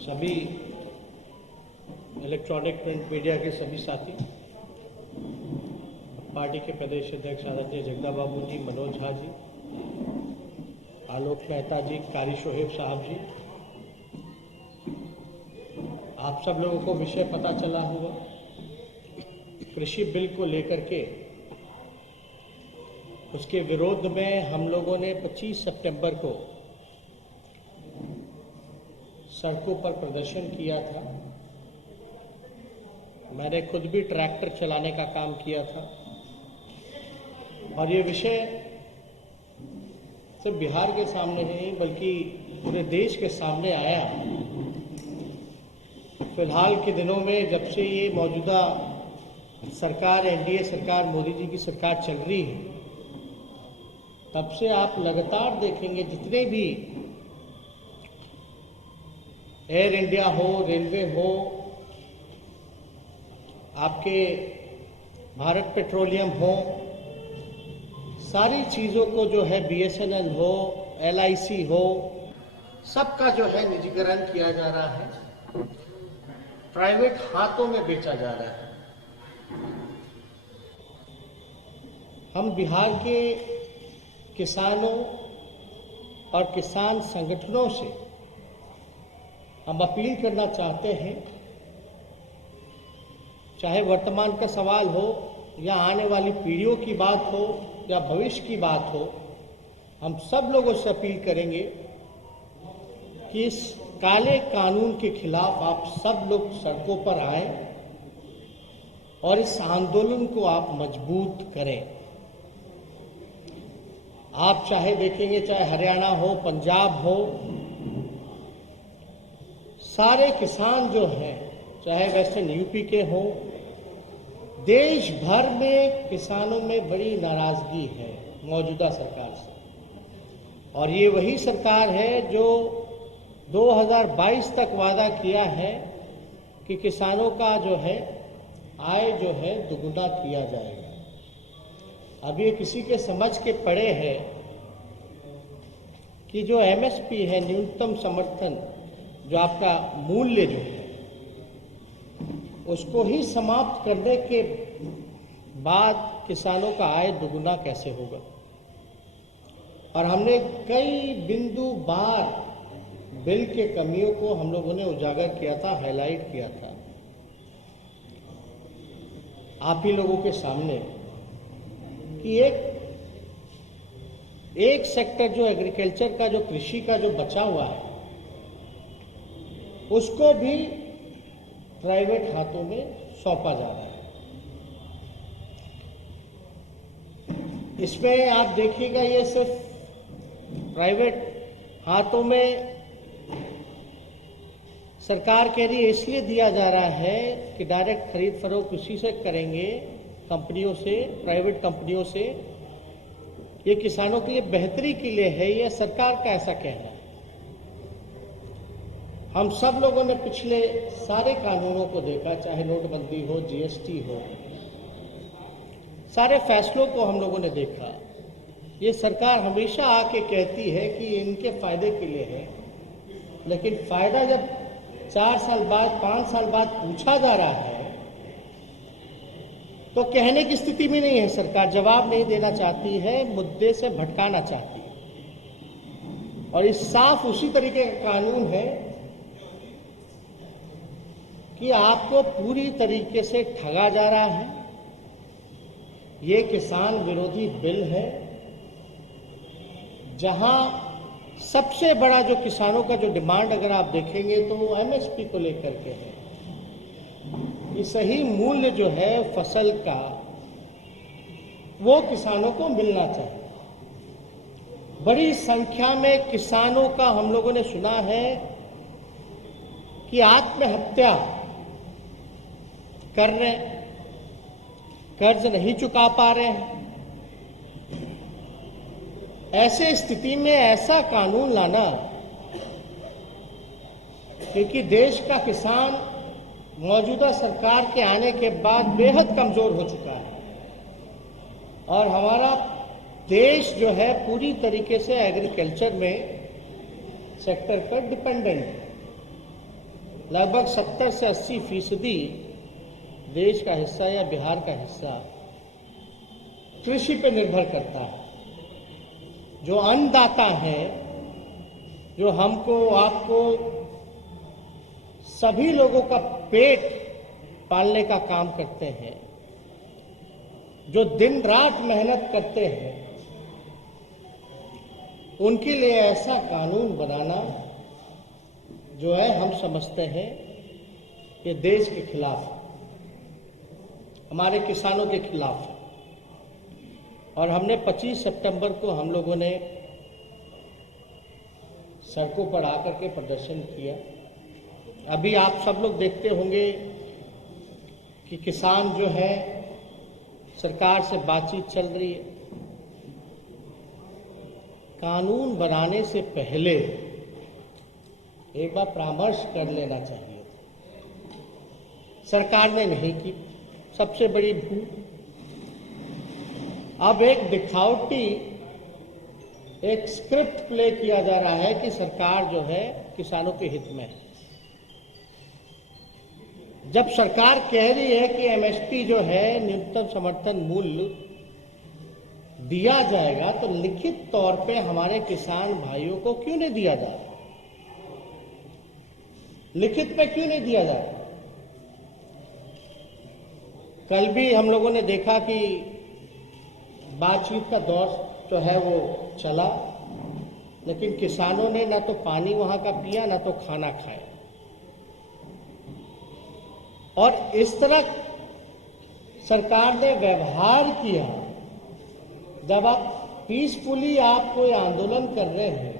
सभी electronic print media के सभी साथी, पार्टी के प्रदेश अध्यक्ष आदरणीय जगदा बाबू जी, मनोज झा जी, आलोक मेहता जी, कारी शोहेब साहब जी, आप सब लोगों को विषय पता चला होगा। कृषि बिल को लेकर के उसके विरोध में हम लोगों ने 25 सितंबर को सड़कों पर प्रदर्शन किया था। मैंने खुद भी ट्रैक्टर चलाने का काम किया था और ये विषय सिर्फ बिहार के सामने नहीं बल्कि पूरे देश के सामने आया। फिलहाल के दिनों में जब से ये मौजूदा सरकार, एनडीए सरकार, मोदी जी की सरकार चल रही है, तब से आप लगातार देखेंगे जितने भी एयर इंडिया हो, रेलवे हो, आपके भारत पेट्रोलियम हो, सारी चीज़ों को जो है बीएसएनएल हो, एलआईसी हो, सबका जो है निजीकरण किया जा रहा है, प्राइवेट हाथों में बेचा जा रहा है। हम बिहार के किसानों और किसान संगठनों से हम अपील करना चाहते हैं, चाहे वर्तमान का सवाल हो या आने वाली पीढ़ियों की बात हो या भविष्य की बात हो, हम सब लोगों से अपील करेंगे कि इस काले कानून के खिलाफ आप सब लोग सड़कों पर आए और इस आंदोलन को आप मजबूत करें। आप चाहे देखेंगे, चाहे हरियाणा हो, पंजाब हो, सारे किसान जो हैं, चाहे वेस्टर्न यूपी के हो, देश भर में किसानों में बड़ी नाराजगी है मौजूदा सरकार से। और ये वही सरकार है जो 2022 तक वादा किया है कि किसानों का जो है आय जो है दुगुना किया जाएगा। अब ये किसी के समझ के पड़े है कि जो एमएसपी है, न्यूनतम समर्थन, जो आपका मूल्य जो है, उसको ही समाप्त करने के बाद किसानों का आय दुगुना कैसे होगा। और हमने कई बिंदु बार बिल के कमियों को हम लोगों ने उजागर किया था, हाईलाइट किया था आप ही लोगों के सामने कि एक सेक्टर जो एग्रीकल्चर का, जो कृषि का जो बचा हुआ है, उसको भी प्राइवेट हाथों में सौंपा जा रहा है। इसमें आप देखिएगा, ये सिर्फ प्राइवेट हाथों में सरकार कह रही है इसलिए दिया जा रहा है कि डायरेक्ट खरीद फरोख्त उसी से करेंगे, कंपनियों से, प्राइवेट कंपनियों से। ये किसानों के लिए बेहतरी के लिए है, ये सरकार का ऐसा कहना है। हम सब लोगों ने पिछले सारे कानूनों को देखा, चाहे नोटबंदी हो, जीएसटी हो, सारे फैसलों को हम लोगों ने देखा। ये सरकार हमेशा आके कहती है कि इनके फायदे के लिए है, लेकिन फायदा जब 4 साल बाद, 5 साल बाद पूछा जा रहा है तो कहने की स्थिति में नहीं है सरकार, जवाब नहीं देना चाहती है, मुद्दे से भटकाना चाहती है। और इस साफ उसी तरीके का कानून है कि आपको पूरी तरीके से ठगा जा रहा है। ये किसान विरोधी बिल है, जहां सबसे बड़ा जो किसानों का जो डिमांड अगर आप देखेंगे तो वो एमएसपी को लेकर के है कि सही मूल्य जो है फसल का वो किसानों को मिलना चाहिए। बड़ी संख्या में किसानों का हम लोगों ने सुना है कि आत्महत्या कर रहे, कर्ज नहीं चुका पा रहे हैं। ऐसे स्थिति में ऐसा कानून लाना, क्योंकि देश का किसान मौजूदा सरकार के आने के बाद बेहद कमजोर हो चुका है और हमारा देश जो है पूरी तरीके से एग्रीकल्चर में सेक्टर पर डिपेंडेंट है। लगभग 70 से 80% देश का हिस्सा या बिहार का हिस्सा कृषि पे निर्भर करता है। जो अन्नदाता है, जो हमको आपको सभी लोगों का पेट पालने का काम करते हैं, जो दिन रात मेहनत करते हैं, उनके लिए ऐसा कानून बनाना जो है हम समझते हैं कि देश के खिलाफ है, हमारे किसानों के खिलाफ है। और हमने 25 सितंबर को हम लोगों ने सड़कों पर आकर के प्रदर्शन किया। अभी आप सब लोग देखते होंगे कि किसान जो है सरकार से बातचीत चल रही है। कानून बनाने से पहले एक बार परामर्श कर लेना चाहिए। सरकार ने नहीं की, सबसे बड़ी भूल। अब एक दिखावटी एक स्क्रिप्ट प्ले किया जा रहा है कि सरकार जो है किसानों के हित में है। जब सरकार कह रही है कि एमएसपी जो है न्यूनतम समर्थन मूल्य दिया जाएगा, तो लिखित तौर पे हमारे किसान भाइयों को क्यों नहीं दिया जा रहा? लिखित में क्यों नहीं दिया जा रहा? कल भी हम लोगों ने देखा कि बातचीत का दौर जो है वो चला, लेकिन किसानों ने ना तो पानी वहां का पिया, ना तो खाना खाया। और इस तरह सरकार ने व्यवहार किया। जब आप पीसफुली आप कोई आंदोलन कर रहे हैं,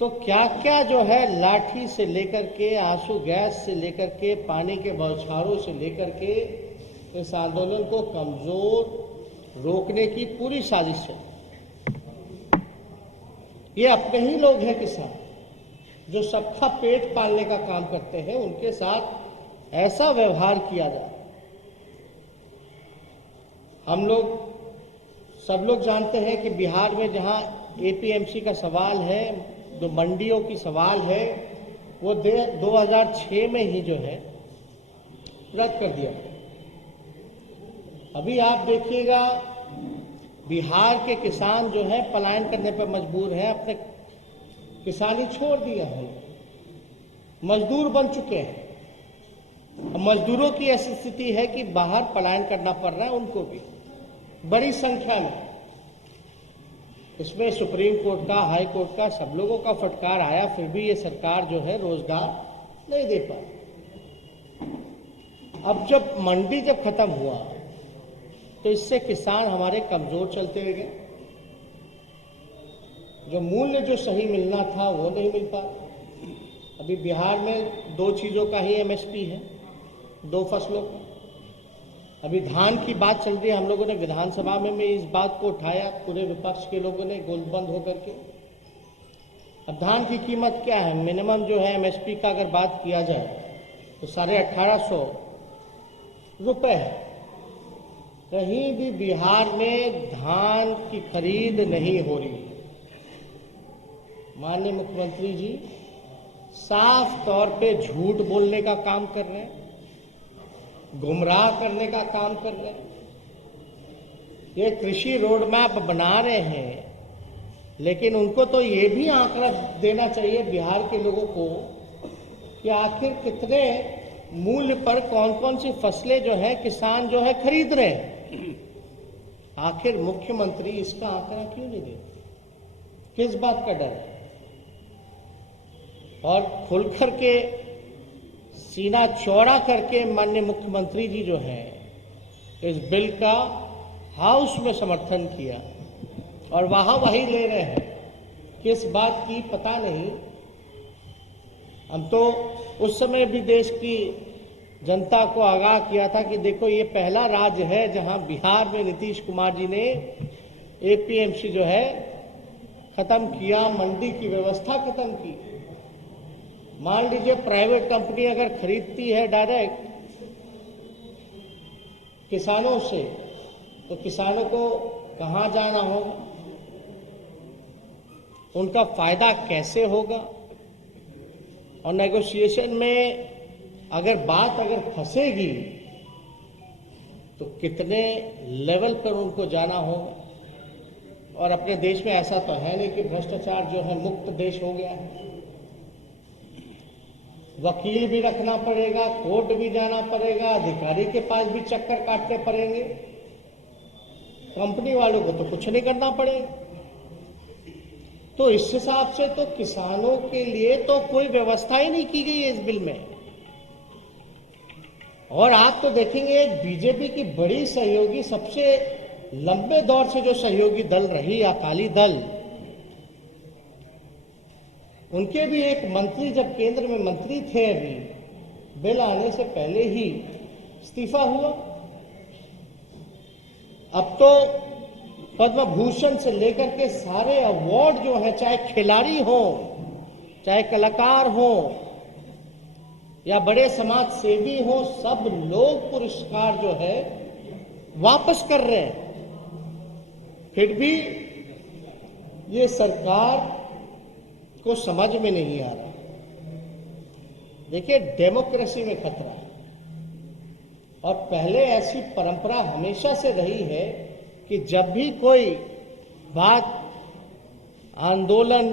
तो क्या क्या जो है लाठी से लेकर के, आंसू गैस से लेकर के, पानी के बौछारों से लेकर के इस आंदोलन को कमजोर रोकने की पूरी साजिश है। ये अपने ही लोग हैं किसान, जो सबका पेट पालने का काम करते हैं, उनके साथ ऐसा व्यवहार किया जाए। हम लोग सब लोग जानते हैं कि बिहार में जहां एपीएमसी का सवाल है, जो मंडियों की सवाल है, वो 2006 में ही जो है रद्द कर दिया। अभी आप देखिएगा बिहार के किसान जो है पलायन करने पर मजबूर हैं, अपने किसानी छोड़ दिया है, मजदूर बन चुके हैं। मजदूरों की ऐसी स्थिति है कि बाहर पलायन करना पड़ रहा है उनको भी बड़ी संख्या में। इसमें सुप्रीम कोर्ट का, हाई कोर्ट का, सब लोगों का फटकार आया, फिर भी ये सरकार जो है रोजगार नहीं दे पाई। अब जब मंडी जब खत्म हुआ, तो इससे किसान हमारे कमजोर चलते गए। जो मूल्य जो सही मिलना था वो नहीं मिल पा। अभी बिहार में 2 चीजों का ही एमएसपी है, 2 फसलों का। अभी धान की बात चल रही है, हम लोगों ने विधानसभा में इस बात को उठाया, पूरे विपक्ष के लोगों ने गोलबंद होकर के। अब धान की कीमत क्या है? मिनिमम जो है एमएसपी का अगर बात किया जाए तो 1850 रुपए है। कहीं भी बिहार में धान की खरीद नहीं हो रही है। माननीय मुख्यमंत्री जी साफ तौर पे झूठ बोलने का काम कर रहे हैं, गुमराह करने का काम कर रहे हैं। ये कृषि रोड मैप बना रहे हैं, लेकिन उनको तो ये भी आंकड़ा देना चाहिए बिहार के लोगों को कि आखिर कितने मूल्य पर कौन कौन सी फसलें जो है किसान जो है खरीद रहे हैं। आखिर मुख्यमंत्री इसका आंकड़ा क्यों नहीं देते? किस बात का डर है? और खुलकर के सीना चौड़ा करके माननीय मुख्यमंत्री जी जो है इस बिल का हाउस में समर्थन किया और वहां वही ले रहे हैं। किस बात की पता नहीं। हम तो उस समय भी देश की जनता को आगाह किया था कि देखो ये पहला राज्य है जहां बिहार में नीतीश कुमार जी ने एपीएमसी जो है खत्म किया, मंडी की व्यवस्था खत्म की। मान लीजिए प्राइवेट कंपनी अगर खरीदती है डायरेक्ट किसानों से, तो किसानों को कहां जाना होगा, उनका फायदा कैसे होगा? और नेगोशिएशन में अगर फंसेगी तो कितने लेवल पर उनको जाना होगा। और अपने देश में ऐसा तो है नहीं कि भ्रष्टाचार जो है मुक्त देश हो गया है। वकील भी रखना पड़ेगा, कोर्ट भी जाना पड़ेगा, अधिकारी के पास भी चक्कर काटने पड़ेंगे। कंपनी वालों को तो कुछ नहीं करना पड़ेगा। तो इस हिसाब से तो किसानों के लिए तो कोई व्यवस्था ही नहीं की गई है इस बिल में। और आप तो देखेंगे बीजेपी की बड़ी सहयोगी, सबसे लंबे दौर से जो सहयोगी दल रही अकाली दल, उनके भी एक मंत्री जब केंद्र में मंत्री थे, अभी बिल आने से पहले ही इस्तीफा हुआ। अब तो पद्म भूषण से लेकर के सारे अवार्ड जो है, चाहे खिलाड़ी हो, चाहे कलाकार हो या बड़े समाज सेवी हो, सब लोग पुरस्कार जो है वापस कर रहे हैं। फिर भी ये सरकार को समझ में नहीं आ रहा। देखिए, डेमोक्रेसी में खतरा है। और पहले ऐसी परंपरा हमेशा से रही है कि जब भी कोई बात आंदोलन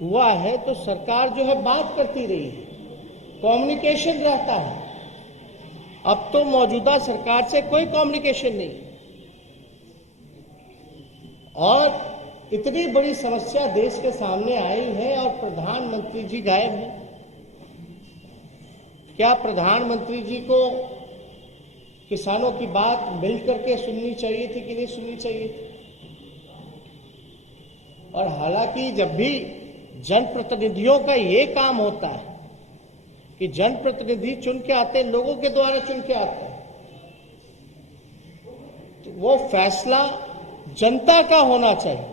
हुआ है तो सरकार जो है बात करती रही है, कम्युनिकेशन रहता है। अब तो मौजूदा सरकार से कोई कम्युनिकेशन नहीं। और इतनी बड़ी समस्या देश के सामने आई है और प्रधानमंत्री जी गायब हैं। क्या प्रधानमंत्री जी को किसानों की बात मिलकर के सुननी चाहिए थी कि नहीं सुननी चाहिए थी? और हालांकि जब भी जनप्रतिनिधियों का ये काम होता है कि जनप्रतिनिधि चुन के आते हैं, लोगों के द्वारा चुन के आते हैं, तो वो फैसला जनता का होना चाहिए,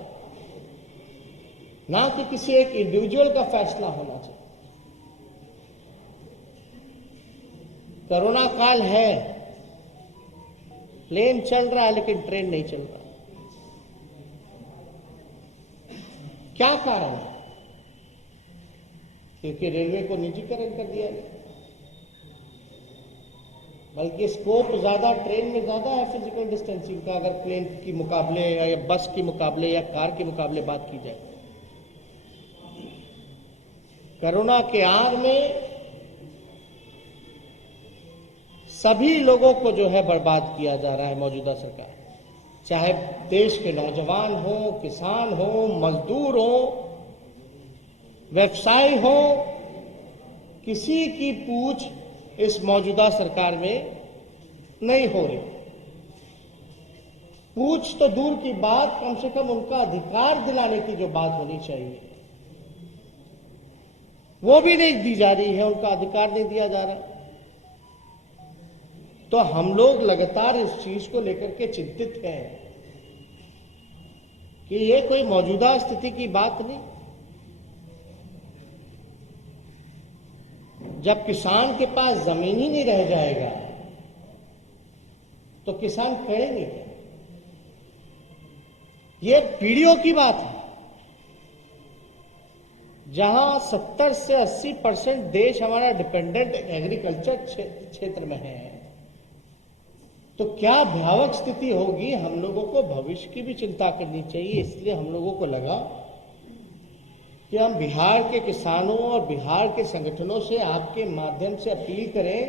ना कि किसी एक इंडिविजुअल का फैसला होना चाहिए। कोरोना काल है, प्लेन चल रहा है लेकिन ट्रेन नहीं चल रहा। क्या कारण है? क्योंकि रेलवे को निजीकरण कर दिया गया। बल्कि स्कोप ज्यादा ट्रेन में ज्यादा है फिजिकल डिस्टेंसिंग का, अगर प्लेन की मुकाबले या बस के मुकाबले या कार के मुकाबले बात की जाए। कोरोना के आड़ में सभी लोगों को जो है बर्बाद किया जा रहा है मौजूदा सरकार। चाहे देश के नौजवान हो, किसान हो, मजदूर हो, व्यवसायी हो, किसी की पूछ इस मौजूदा सरकार में नहीं हो रही। पूछ तो दूर की बात, कम से कम उनका अधिकार दिलाने की जो बात होनी चाहिए वो भी नहीं दी जा रही है, उनका अधिकार नहीं दिया जा रहा। तो हम लोग लगातार इस चीज को लेकर के चिंतित हैं कि ये कोई मौजूदा स्थिति की बात नहीं। जब किसान के पास जमीन ही नहीं रह जाएगा तो किसान करेंगे क्या? ये पीढ़ियों की बात है। जहां 70 से 80% देश हमारा डिपेंडेंट एग्रीकल्चर क्षेत्र में है, तो क्या भयावह स्थिति होगी। हम लोगों को भविष्य की भी चिंता करनी चाहिए। इसलिए हम लोगों को लगा कि हम बिहार के किसानों और बिहार के संगठनों से आपके माध्यम से अपील करें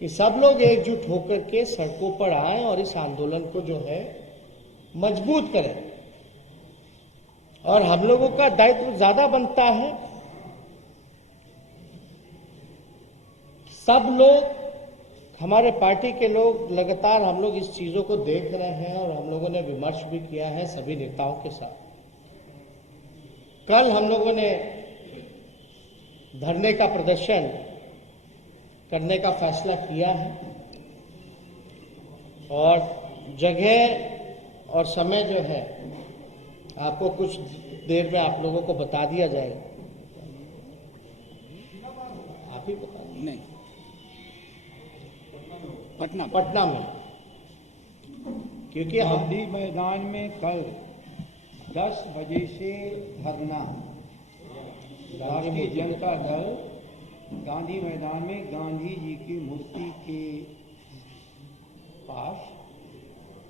कि सब लोग एकजुट होकर के सड़कों पर आएं और इस आंदोलन को जो है मजबूत करें। और हम लोगों का दायित्व ज्यादा बनता है। सब लोग, हमारे पार्टी के लोग लगातार हम लोग इस चीजों को देख रहे हैं और हम लोगों ने विमर्श भी किया है सभी नेताओं के साथ। कल हम लोगों ने धरने का प्रदर्शन करने का फैसला किया है और जगह और समय जो है आपको कुछ देर में आप लोगों को बता दिया जाएगा। आप ही बता दें। नहीं, पटना में, क्योंकि हम गांधी मैदान में कल 10 बजे से धरना। राष्ट्रीय जनता दल गांधी मैदान में गांधी जी की मूर्ति के पास,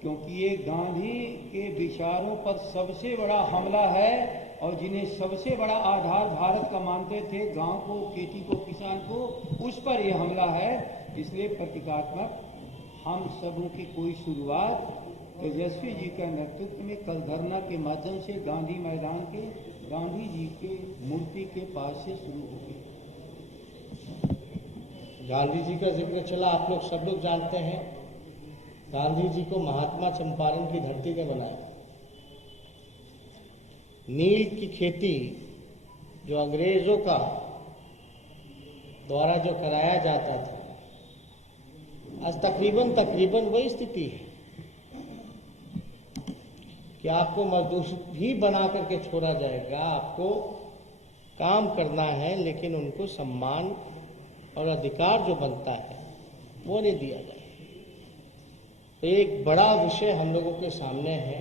क्योंकि ये गांधी के विचारों पर सबसे बड़ा हमला है और जिन्हें सबसे बड़ा आधार भारत का मानते थे, गांव को, खेती को, किसान को, उस पर यह हमला है। इसलिए प्रतीकात्मक हम सबों की कोई शुरुआत तेजस्वी जी के नेतृत्व में कल धरना के माध्यम से गांधी मैदान के गांधी जी के मूर्ति के पास से शुरू होगी। गांधी जी का जिक्र चला, आप लोग सब लोग जानते हैं गांधी जी को महात्मा चंपारण की धरती ने बनाया। नील की खेती जो अंग्रेजों का द्वारा जो कराया जाता था, आज तकरीबन वही स्थिति है कि आपको मजदूर भी बना करके छोड़ा जाएगा, आपको काम करना है, लेकिन उनको सम्मान और अधिकार जो बनता है वो नहीं दिया जाएगा। तो एक बड़ा विषय हम लोगों के सामने है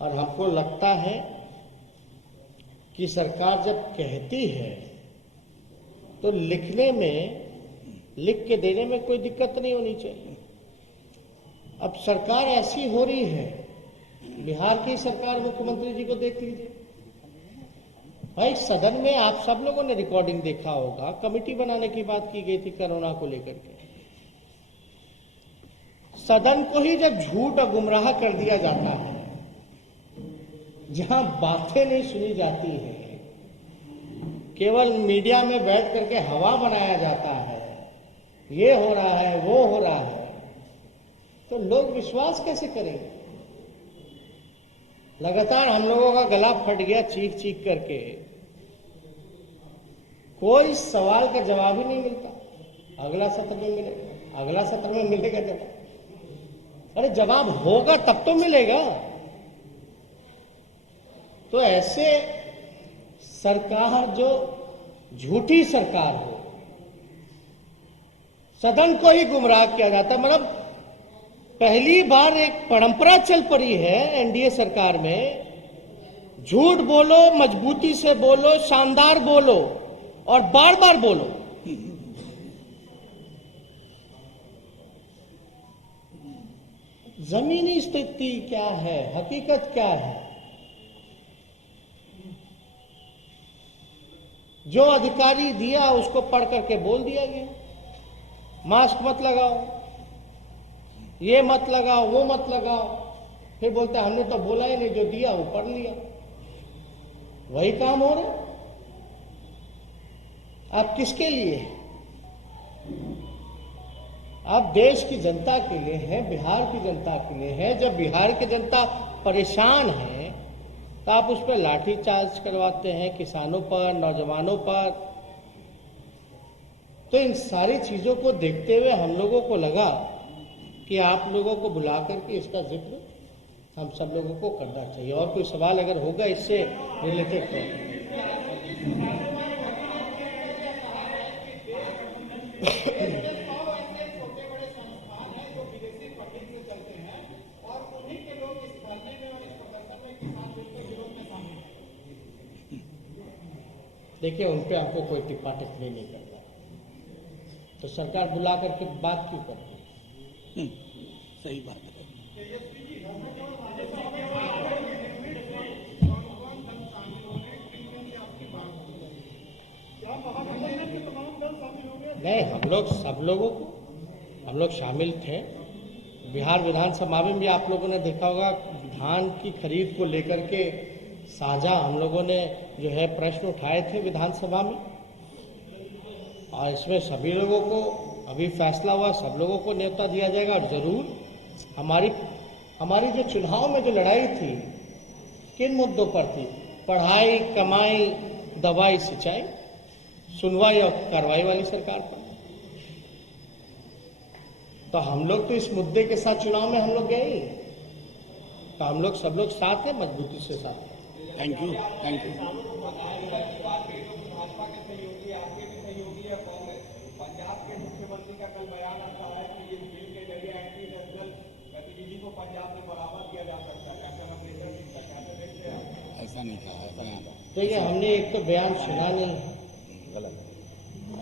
और हमको लगता है कि सरकार जब कहती है तो लिख के देने में कोई दिक्कत नहीं होनी चाहिए। अब सरकार ऐसी हो रही है, बिहार की सरकार, मुख्यमंत्री जी को देख लीजिए भाई, सदन में आप सब लोगों ने रिकॉर्डिंग देखा होगा, कमेटी बनाने की बात की गई थी कोरोना को लेकर के। सदन को ही जब झूठ और गुमराह कर दिया जाता है, जहां बातें नहीं सुनी जाती है, केवल मीडिया में बैठ करके हवा बनाया जाता है, ये हो रहा है, वो हो रहा है, तो लोग विश्वास कैसे करेंगे? लगातार हम लोगों का गला फट गया चीख चीख करके, कोई सवाल का जवाब ही नहीं मिलता। अगला सत्र में मिलेगा, अगला सत्र में मिलेगा जवाब। अरे जवाब होगा तब तो मिलेगा। तो ऐसे सरकार जो झूठी सरकार हो, सदन को ही गुमराह किया जाता, मतलब पहली बार एक परंपरा चल पड़ी है एनडीए सरकार में, झूठ बोलो, मजबूती से बोलो, शानदार बोलो और बार बार बोलो। जमीनी स्थिति क्या है, हकीकत क्या है? जो अधिकारी दिया उसको पढ़ करके बोल दिया गया, मास्क मत लगाओ, ये मत लगाओ, वो मत लगाओ, फिर बोलते हमने तो बोला ही नहीं, जो दिया वो पढ़ लिया। वही काम हो रहा है। आप किसके लिए? आप देश की जनता के लिए हैं, बिहार की जनता के लिए हैं। जब बिहार की जनता परेशान है तो आप उस पर लाठीचार्ज करवाते हैं, किसानों पर, नौजवानों पर। तो इन सारी चीजों को देखते हुए हम लोगों को लगा कि आप लोगों को बुला करके इसका जिक्र हम सब लोगों को करना चाहिए। और कोई सवाल अगर होगा इससे रिलेटेड तो देखिए, उन पे हमको कोई टिप्पा टिप्पणी नहीं करना। तो सरकार बुला करके बात क्यों करती है? सही बात है। नहीं, हम लोग शामिल थे। बिहार विधानसभा में भी आप लोगों ने देखा होगा, धान की खरीद को लेकर के साझा हम लोगों ने जो है प्रश्न उठाए थे विधानसभा में, और इसमें सभी लोगों को अभी फैसला हुआ, सब लोगों को न्योता दिया जाएगा। और जरूर हमारी जो चुनाव में जो लड़ाई थी, किन मुद्दों पर थी? पढ़ाई, कमाई, दवाई, सिंचाई, सुनवाई और कार्रवाई वाली सरकार पर। तो हम लोग तो इस मुद्दे के साथ चुनाव में हम लोग गए ही, तो हम लोग सब लोग साथ हैं, मजबूती से साथ हैं। Thank you, thank you. Punjab के मुख्यमंत्री का कल बयान आता है कि इस बिल के जरिए एंटी नेशनल गतिविधि को पंजाब में बढ़ावा दिया जा सकता है। कैसे देखते हैं? ऐसा नहीं कहा, ऐसा नहीं कहा। देखिए, हमने एक तो बयान सुना नहीं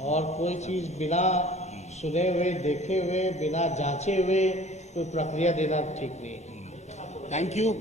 और कोई चीज़ बिना सुने हुए, देखे हुए, बिना जांचे हुए कोई प्रक्रिया देना ठीक नहीं है। Thank you.